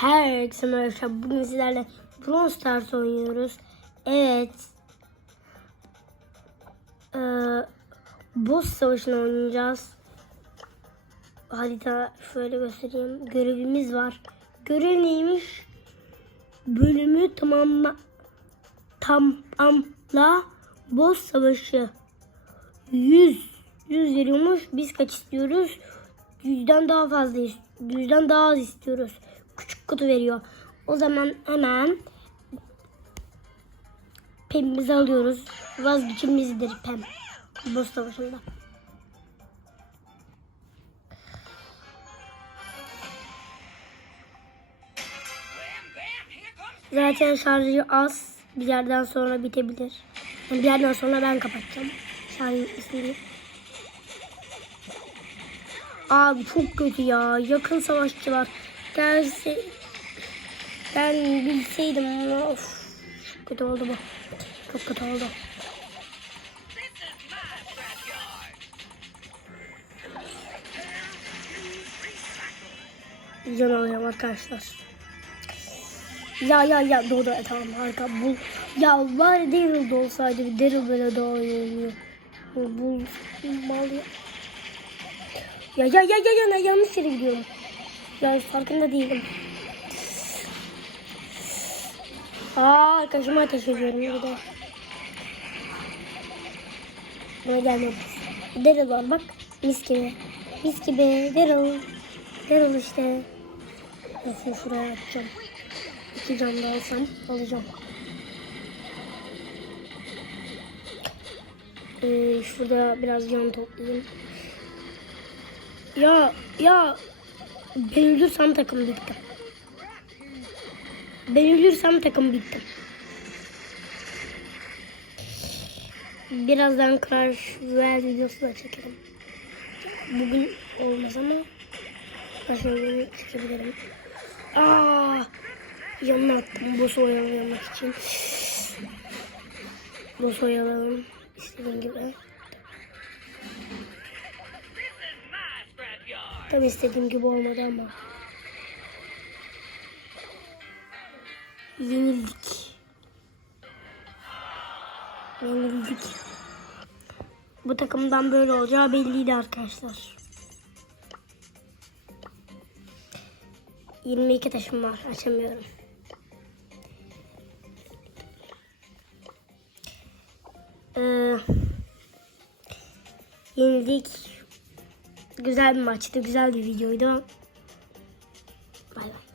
Herkese merhaba. Bugün sizlerle Brawl Stars oynuyoruz. Evet. Ee, boss savaşını oynayacağız. Harita şöyle göstereyim. Görevimiz var. Görev neymiş? Bölümü tamamla tamamla boss savaşı. 100 100 veriyormuş. Biz kaç istiyoruz? Yüzden daha fazla yüzden daha az istiyoruz. Küçük kutu veriyor. O zaman hemen pemimizi alıyoruz. Vazgeçilmezdir pem. Boss savaşında. Zaten şarjı az. Bir yerden sonra bitebilir. Yani bir yerden sonra ben kapatacağım. Şarj bitmesin diye. Abi çok kötü ya. Yakın savaşçılar. Gelse ben bilseydim. Of. Kötü oldu bu. Çok kötü oldu. Can alacağım arkadaşlar. Ya ya ya doğru e, tamam harika bul. Ya bari Daryl da olsaydı bir Daryl böyle daha iyi oynuyor. Bul mal ya. Ya ya ya ya ya yanlış yere gidiyorum. Ya farkında değilim. Aa arkadaşıma ateş ediyorum bir de. Buna gelmedi. Daryl var bak. Mis gibi. Mis gibi. Daryl. Daryl işte. Nasıl şuraya atacağım. İki can da alsam alacağım. Ee, şurada biraz can toplayayım. Ya ya ben ölürsem takım bitti. Ben ölürsem takım bitti. Birazdan Crash Royale videosu da çekerim. Bugün olmaz ama bir gün çekebilirim. Aa, yanına attım boss oyalamak için. Boss oyalayalım istediğim gibi. Tabi istediğim gibi olmadı ama. Yenildik. Yenildik. Bu takımdan böyle olacağı belliydi arkadaşlar. 22 taşım var. Açamıyorum. Ee, yenildik güzel bir maçtı, güzel bir videoydu. Bay bay.